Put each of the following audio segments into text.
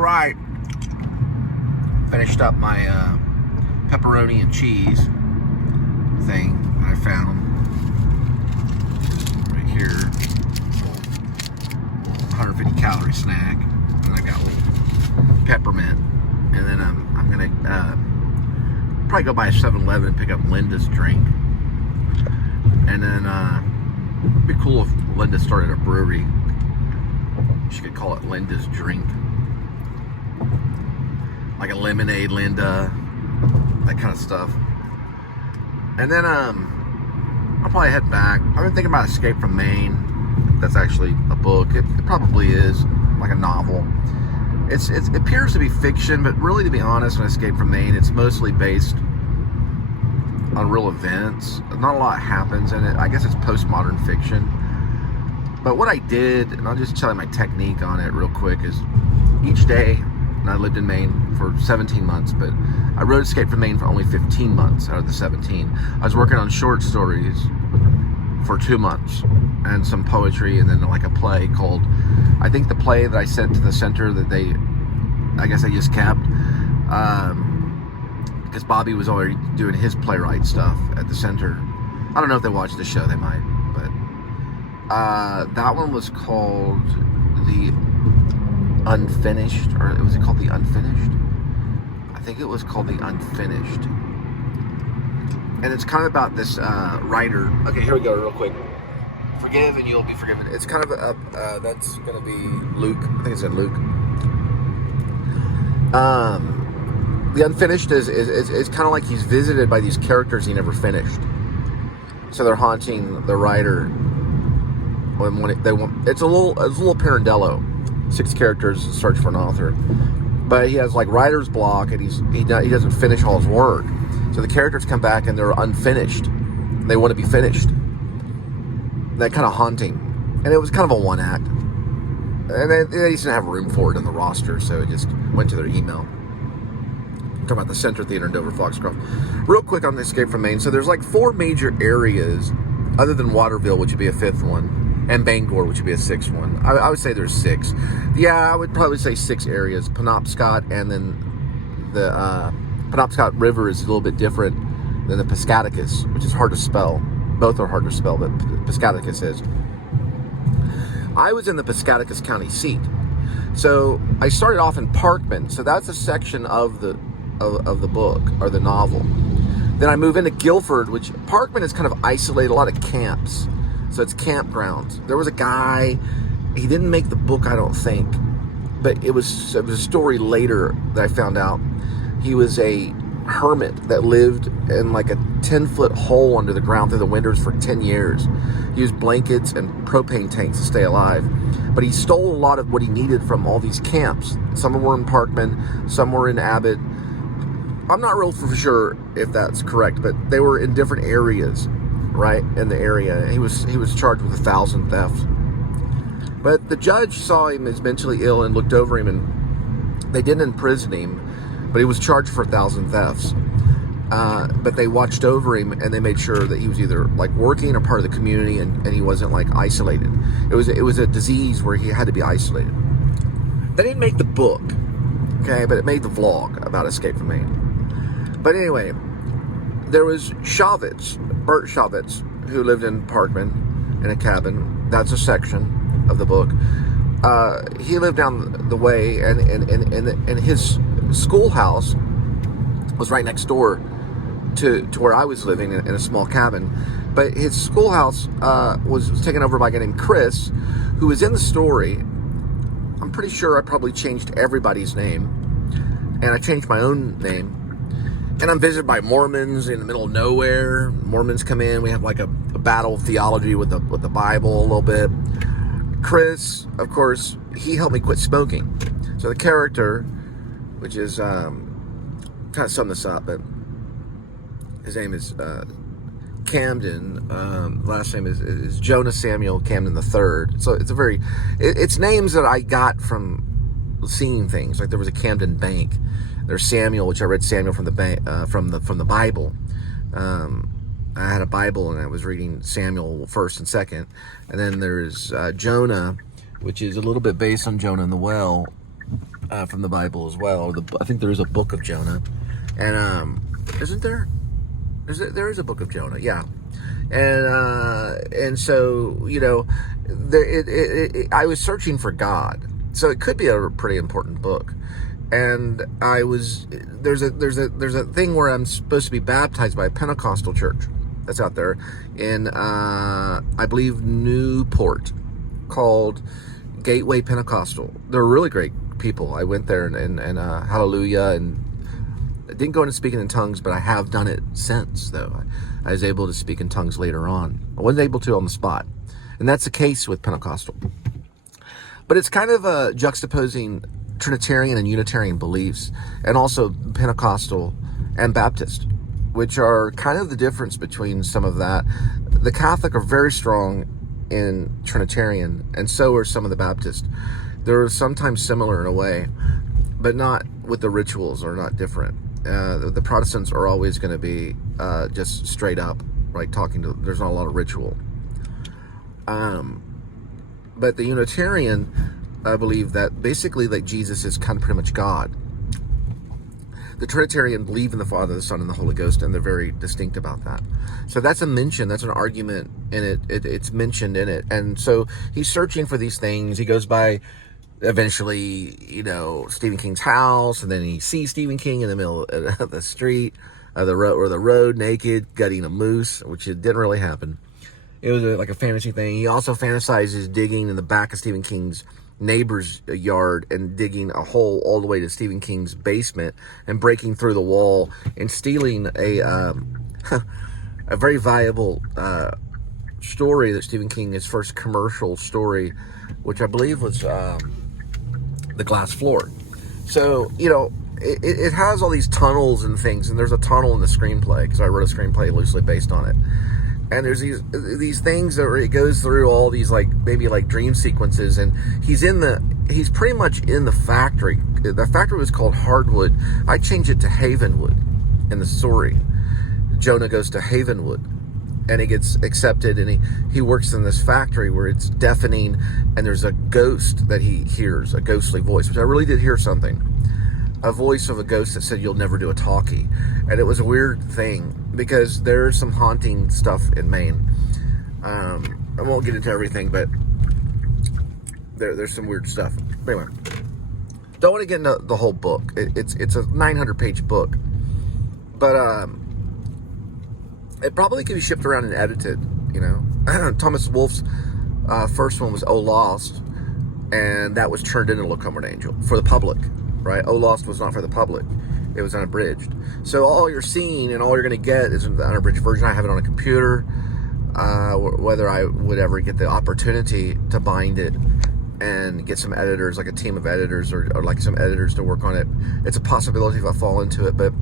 right. Finished up my pepperoni and cheese thing I found right here. 150 calorie snack. And I got a little peppermint. And then I'm gonna probably go by a 7-Eleven and pick up Linda's drink. And then it'd be cool if Linda started a brewery. She could call it Linda's Drink. Like a lemonade Linda, that kind of stuff. And then I'll probably head back. I've been thinking about Escape from Maine. That's actually a book. It probably is like a novel. It appears to be fiction, but really, to be honest, when Escape from Maine, it's mostly based on real events. Not a lot happens in it. I guess it's postmodern fiction. But what I did, and I'll just tell you my technique on it real quick, is each day, and I lived in Maine for 17 months, but I wrote Escape from Maine for only 15 months out of the 17. I was working on short stories for 2 months, and some poetry, and then like a play called, I think the play that I sent to the center that I guess I just kept, because Bobby was already doing his playwright stuff at the center. I don't know if they watched the show, they might, but that one was called The Unfinished, or was it called The Unfinished? I think it was called The Unfinished. And it's kind of about this writer. Okay, here we go real quick. Forgive and you'll be forgiven. It's kind of that's going to be Luke. I think it's in Luke. The Unfinished is kind of like he's visited by these characters he never finished. So they're haunting the writer. It's a little Pirandello. 6 characters in search for an author, but he has like writer's block, and he doesn't finish all his work. So the characters come back and they're unfinished. They want to be finished. That kind of haunting, and it was kind of a one act, and they just didn't have room for it in the roster, so it just went to their email. Talking about the Center Theater in Dover, Foxcroft. Real quick on the Escape from Maine. So there's like 4 major areas, other than Waterville, which would be a 5th one. And Bangor, which would be a 6th one. I would say there's 6. Yeah, I would probably say 6 areas. Penobscot, and then the Penobscot River is a little bit different than the Piscatacus, which is hard to spell. Both are hard to spell, but Piscatacus is. I was in the Piscatacus County seat. So I started off in Parkman. So that's a section of the book, or the novel. Then I move into Guilford, which Parkman is kind of isolated, a lot of camps. So it's campgrounds. There was a guy, he didn't make the book, I don't think, but it was a story later that I found out. He was a hermit that lived in like a 10-foot hole under the ground through the winters for 10 years. He used blankets and propane tanks to stay alive. But he stole a lot of what he needed from all these camps. Some were in Parkman, some were in Abbott. I'm not real for sure if that's correct, but they were in different areas. Right in the area. He was charged with 1,000 thefts. But the judge saw him as mentally ill and looked over him, and they didn't imprison him, but he was charged for 1,000 thefts. But they watched over him, and they made sure that he was either like working or part of the community, and he wasn't like isolated. It was a disease where he had to be isolated. They didn't make the book, okay, but it made the vlog about Escape from Maine. But anyway, there was Bert Shavitz, who lived in Parkman in a cabin. That's a section of the book. He lived down the way, and his schoolhouse was right next door to where I was living in a small cabin. But his schoolhouse was taken over by a guy named Chris, who was in the story. I'm pretty sure I probably changed everybody's name, and I changed my own name. And I'm visited by Mormons in the middle of nowhere. Mormons come in. We have like a battle of theology with the Bible a little bit. Chris, of course, he helped me quit smoking. So the character, which is kind of sum this up, but his name is Camden. Last name is Jonah Samuel Camden III. So it's names that I got from seeing things. Like there was a Camden Bank. There's Samuel, which I read Samuel from the from the Bible. I had a Bible and I was reading Samuel 1st and 2nd. And then there's Jonah, which is a little bit based on Jonah and the Whale. from the Bible as well. I think there is a book of Jonah, and isn't there? There is a book of Jonah, yeah. And so, you know, I was searching for God, so it could be a pretty important book. And there's a thing where I'm supposed to be baptized by a Pentecostal church that's out there in I believe Newport, called Gateway Pentecostal. They're really great people. I went there and hallelujah, and I didn't go into speaking in tongues, but I have done it since, though. I was able to speak in tongues later on. I wasn't able to on the spot. And that's the case with Pentecostal. But it's kind of juxtaposing Trinitarian and Unitarian beliefs, and also Pentecostal and Baptist, which are kind of the difference between some of that. The Catholic are very strong in Trinitarian, and so are some of the Baptists. They're sometimes similar in a way, but not with the rituals, are not different. The Protestants are always going to be just straight up, right? There's not a lot of ritual. But the Unitarian, I believe that basically that Jesus is kind of pretty much God. The Trinitarian believe in the Father, the Son, and the Holy Ghost, and they're very distinct about that. So that's a mention, that's an argument in it. It's mentioned in it. And so he's searching for these things. He goes by, eventually, you know, Stephen King's house, and then he sees Stephen King in the middle of the street, the road, naked, gutting a moose, which it didn't really happen. It was like a fantasy thing. He also fantasizes digging in the back of Stephen King's neighbor's yard and digging a hole all the way to Stephen King's basement and breaking through the wall and stealing a very viable story that Stephen King, his first commercial story, which I believe was The Glass Floor. So, you know, it has all these tunnels and things, and there's a tunnel in the screenplay, because I wrote a screenplay loosely based on it. And there's these things that it goes through all these maybe dream sequences, and he's pretty much in the factory. The factory was called Hardwood. I changed it to Havenwood in the story. Jonah goes to Havenwood, and he gets accepted, and he works in this factory where it's deafening, and there's a ghost that he hears, a ghostly voice, which I really did hear something. A voice of a ghost that said, "You'll never do a talkie." And it was a weird thing, because there's some haunting stuff in Maine. I won't get into everything, but there's some weird stuff. Anyway, don't want to get into the whole book. It's a 900-page book, but it probably could be shipped around and edited, you know. Thomas Wolfe's first one was "Oh Lost," and that was turned into "Look Homeward Angel" for the public. Right? "Oh Lost" was not for the public. It was unabridged. So all you're seeing and all you're going to get is the unabridged version. I have it on a computer. Whether I would ever get the opportunity to bind it and get some editors, like a team of editors or like some editors to work on it, it's a possibility if I fall into it. But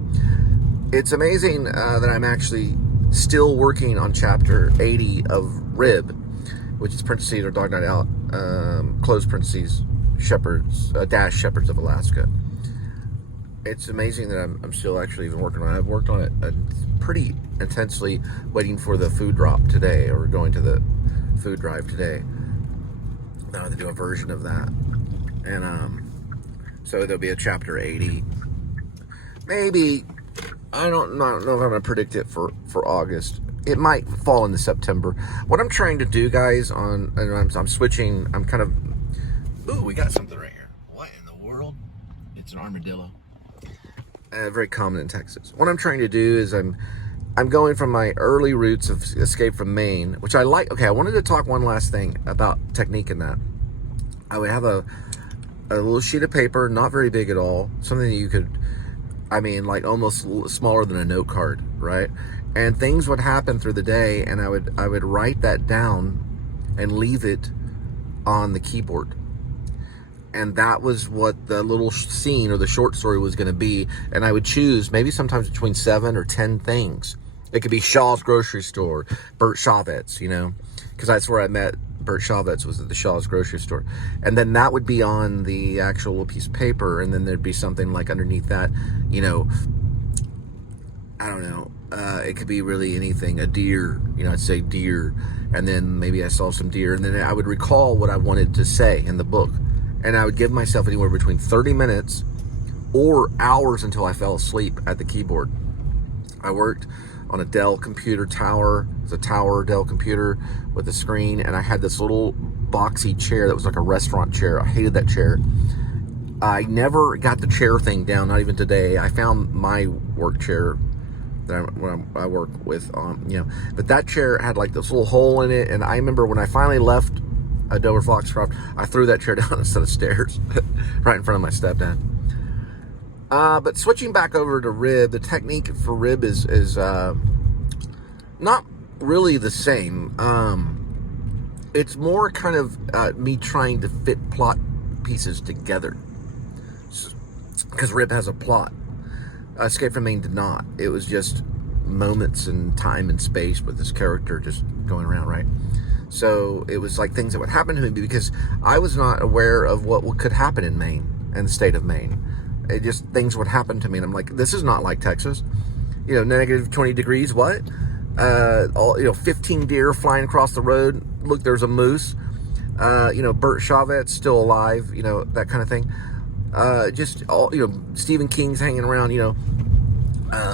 it's amazing that I'm actually still working on chapter 80 of Rib, which is parentheses or Dog Night Out, close parentheses, Shepherds of Alaska. It's amazing that I'm still actually even working on it. I've worked on it pretty intensely, waiting for the food drop today, or going to the food drive today. I have to do a version of that. And so there'll be a chapter 80. Maybe, I don't know if I'm going to predict it for August. It might fall into September. What I'm trying to do, guys, I'm switching, I'm kind of, ooh, we got something right here. What in the world? It's an armadillo. Very common in Texas. What I'm trying to do is I'm going from my early roots of Escape from Maine, which I like. Okay, I wanted to talk one last thing about technique in that. I would have a little sheet of paper, not very big at all, something that you could, like almost smaller than a note card, right? And things would happen through the day, and I would write that down and leave it on the keyboard. And that was what the little scene or the short story was going to be. And I would choose maybe sometimes between 7 or 10 things. It could be Shaw's grocery store, Bert Chavet's, because that's where I met Bert Chavet's, was at the Shaw's grocery store. And then that would be on the actual little piece of paper. And then there'd be something like underneath that, I don't know. It could be really anything. A deer, I'd say deer. And then maybe I saw some deer. And then I would recall what I wanted to say in the book. And I would give myself anywhere between 30 minutes or hours until I fell asleep at the keyboard. I worked on a Dell computer tower. It was a tower Dell computer with a screen, and I had this little boxy chair that was like a restaurant chair. I hated that chair. I never got the chair thing down, not even today. I found my work chair that I work with, but that chair had like this little hole in it, and I remember when I finally left Dover Foxcroft, I threw that chair down a set of stairs right in front of my stepdad. But switching back over to rib, the technique for rib is not really the same. It's more kind of me trying to fit plot pieces together, because rib has a plot. Escape from Maine did not. It was just moments in time and space with this character just going around, right? So it was like things that would happen to me because I was not aware of what could happen in Maine and the state of Maine. It just, things would happen to me, and I'm like, this is not like Texas. Negative 20 degrees, what? 15 deer flying across the road. Look, there's a moose. Bert Chavet's still alive, that kind of thing. Stephen King's hanging around,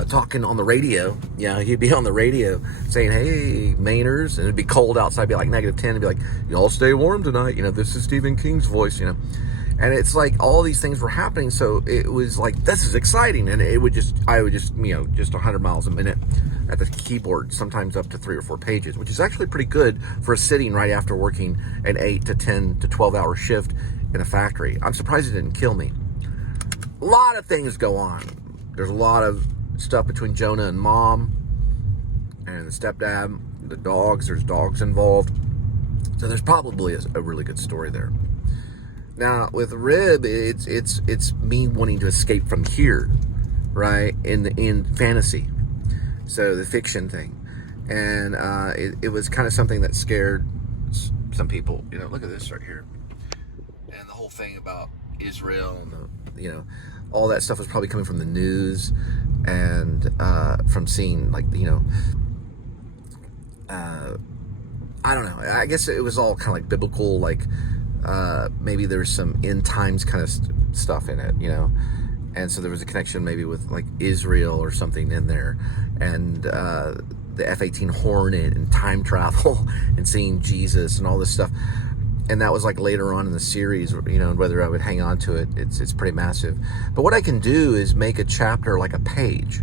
talking on the radio. He'd be on the radio saying, hey, Mainers, and it'd be cold outside, it'd be like negative 10, and be like, y'all stay warm tonight, this is Stephen King's voice, and it's like all these things were happening, so it was like, this is exciting, and I would just 100 miles a minute at the keyboard, sometimes up to 3 or 4 pages, which is actually pretty good for sitting right after working an 8 to 10 to 12 hour shift in a factory. I'm surprised it didn't kill me. A lot of things go on. There's a lot of stuff between Jonah and Mom and the stepdad, the dogs. There's dogs involved, so there's probably a really good story there. Now with Rib, it's me wanting to escape from here, right? In fantasy, so the fiction thing, and it was kind of something that scared some people. Look at this right here, and the whole thing about Israel and all that stuff was probably coming from the news and from seeing I don't know. I guess it was all kind of like biblical, maybe there's some end times kind of stuff in it, and so there was a connection maybe with like Israel or something in there, and the F-18 Hornet and time travel and seeing Jesus and all this stuff. And that was like later on in the series, and whether I would hang on to it, it's pretty massive. But what I can do is make a chapter like a page,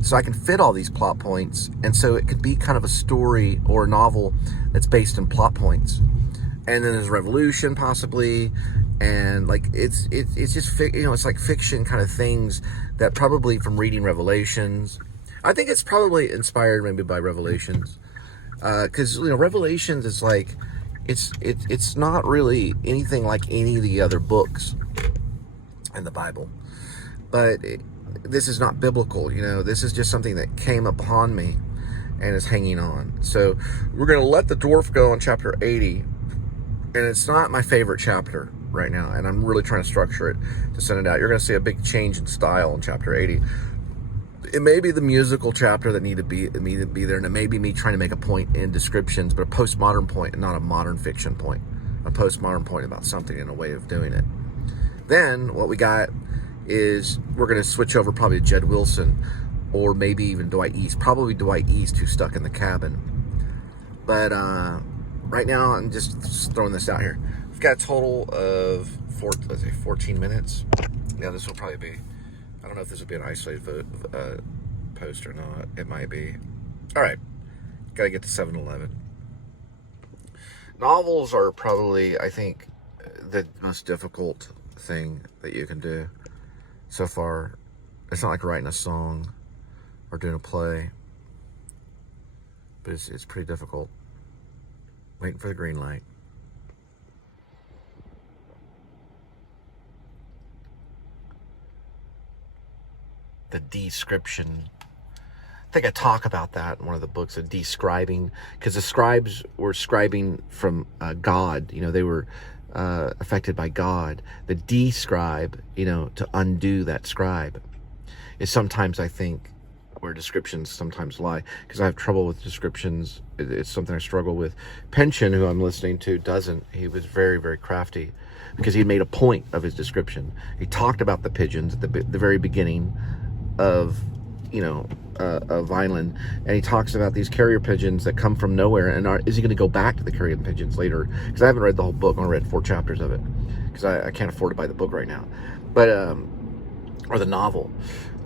so I can fit all these plot points, and so it could be kind of a story or a novel that's based in plot points. And then there's revolution possibly, and like it's just it's like fiction kind of things that probably from reading Revelations. I think it's probably inspired maybe by Revelations, because Revelations is like. It's not really anything like any of the other books in the Bible, but this is not biblical. This is just something that came upon me and is hanging on. So we're going to let the dwarf go on chapter 80, and it's not my favorite chapter right now, and I'm really trying to structure it to send it out. You're going to see a big change in style in chapter 80. It may be the musical chapter that need to be there, and it may be me trying to make a point in descriptions, but a postmodern point and not a modern fiction point. A postmodern point about something in a way of doing it. Then what we got is we're going to switch over probably to Jed Wilson, or maybe even Dwight East. Probably Dwight East, who's stuck in the cabin. But right now I'm just throwing this out here. We've got a total of 14 minutes. Yeah, this will probably be. I don't know if this would be an isolated post or not. It might be. All right. Got to get to 7-Eleven. Novels are probably, I think, the most difficult thing that you can do so far. It's not like writing a song or doing a play, but it's pretty difficult. Waiting for the green light. The description. I think I talk about that in one of the books, of describing, because the scribes were scribing from God. They were affected by God. The describe, to undo that scribe, is sometimes, I think, where descriptions sometimes lie, because I have trouble with descriptions. It's something I struggle with. Pension, who I'm listening to, doesn't. He was very, very crafty, because he made a point of his description. He talked about the pigeons at the very beginning of, of Vineland, and he talks about these carrier pigeons that come from nowhere, and is he going to go back to the carrier pigeons later? Because I haven't read the whole book. I only read 4 chapters of it, because I can't afford to buy the book right now, but or the novel.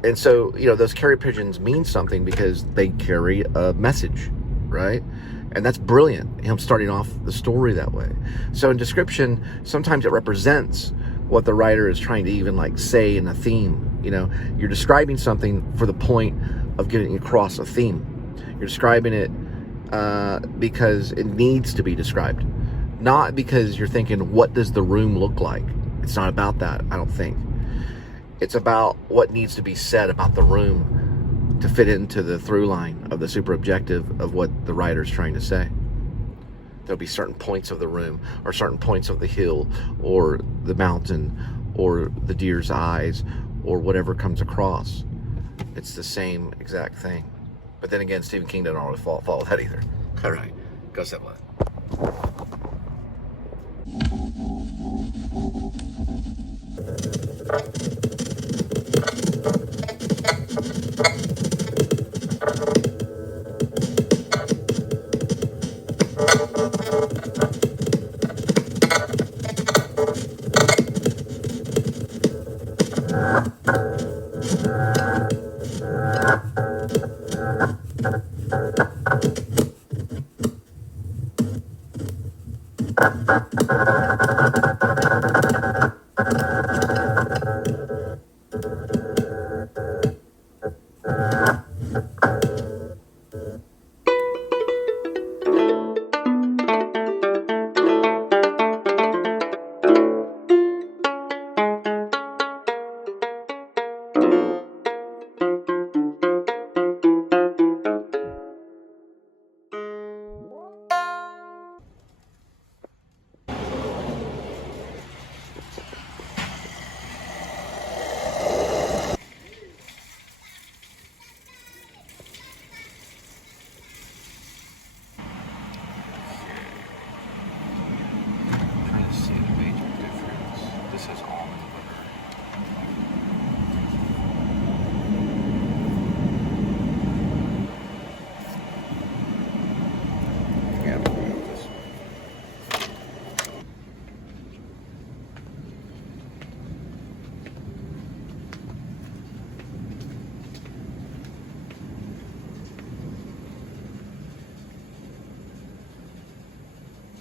And so, those carrier pigeons mean something because they carry a message, right? And that's brilliant, him starting off the story that way. So in description, sometimes it represents what the writer is trying to even say in a theme. You're describing something for the point of getting across a theme. You're describing it because it needs to be described, not because you're thinking, what does the room look like? It's not about that, I don't think. It's about what needs to be said about the room to fit into the through line of the super objective of what the writer's trying to say. There'll be certain points of the room, or certain points of the hill, or the mountain, or the deer's eyes, or whatever comes across. It's the same exact thing. But then again, Stephen King doesn't always follow that either. All right, go set one.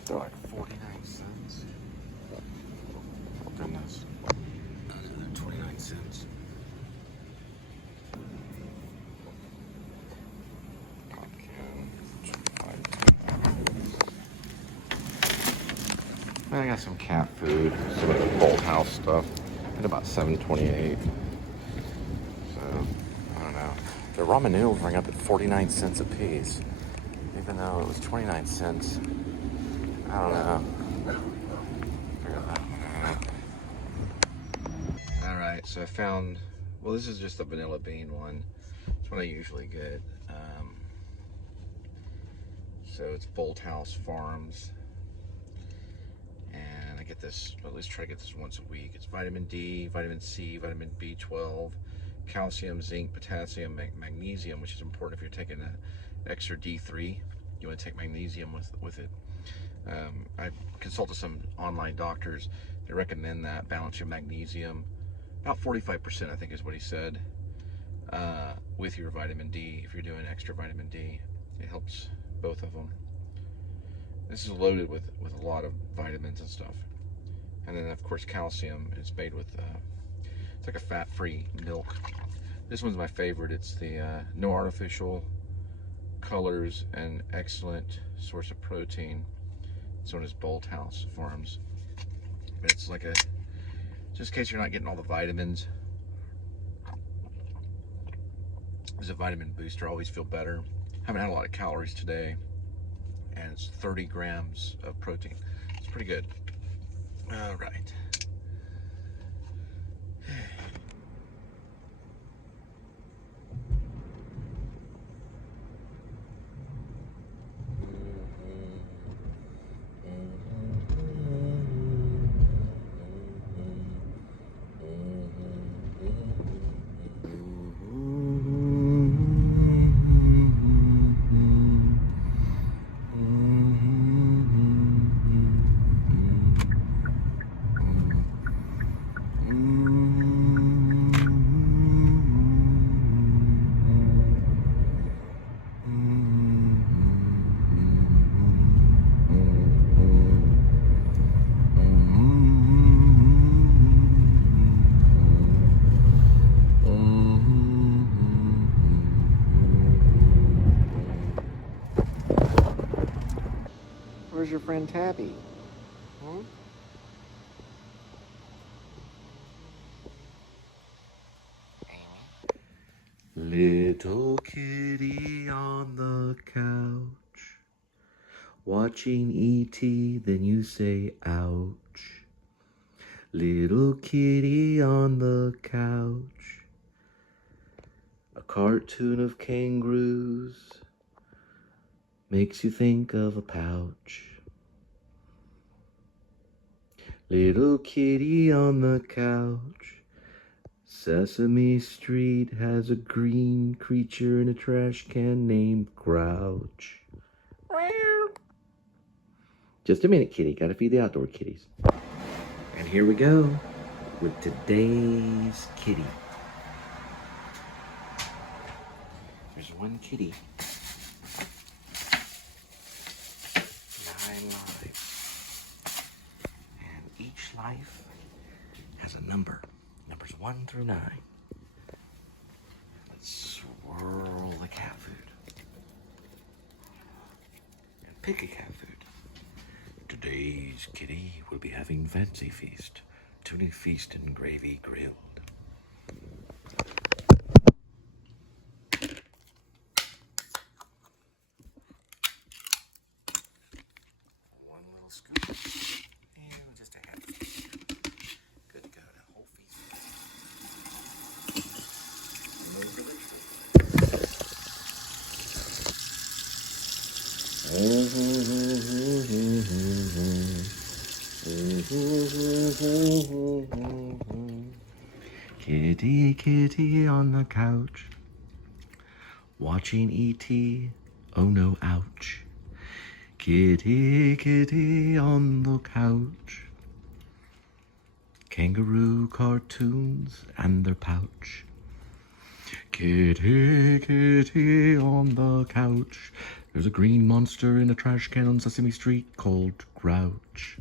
They're like 49 cents. Oh goodness. 29 cents. I got some cat food, some of the Bolt House stuff, at about $7.28. So, I don't know. The ramen noodles rang up at 49 cents a piece, even though it was 29 cents. I don't know. Figure that one out. Alright, so I found, well, this is just the vanilla bean one. It's what I usually get. So it's Bolt House Farms. And I get this, or at least try to get this once a week. It's vitamin D, vitamin C, vitamin B12, calcium, zinc, potassium, magnesium, which is important if you're taking an extra D3. You want to take magnesium with it. I consulted some online doctors. They recommend that. Balance your magnesium. About 45%, I think is what he said, with your vitamin D. If you're doing extra vitamin D, it helps both of them. This is loaded with a lot of vitamins and stuff. And then, of course, calcium is made with, it's like a fat-free milk. This one's my favorite. It's the no artificial colors and excellent source of protein. This one is Bolt House Farms. It's like a, just in case you're not getting all the vitamins. There's a vitamin booster. I always feel better. Haven't had a lot of calories today. And it's 30 grams of protein. It's pretty good. All right. friend Tabby? Hmm? Little kitty on the couch, watching E.T., then you say, ouch. Little kitty on the couch, a cartoon of kangaroos makes you think of a pouch. Little kitty on the couch, Sesame Street has a green creature in a trash can named Grouch. Just a minute, kitty. Gotta feed the outdoor kitties. And here we go with today's kitty. There's one kitty. 9 lives. And each life has a number. Numbers 1 through 9. Let's swirl the cat food. And pick a cat food. Today's kitty will be having fancy feast. Tuna feast and gravy grilled. One little scoop. And just a half. Good to go. A whole feast. Kitty, kitty on the couch, watching E.T., oh no, ouch. Kitty, kitty on the couch, kangaroo cartoons and their pouch. Kitty, kitty on the couch, there's a green monster in a trash can on Sesame Street called Grouch.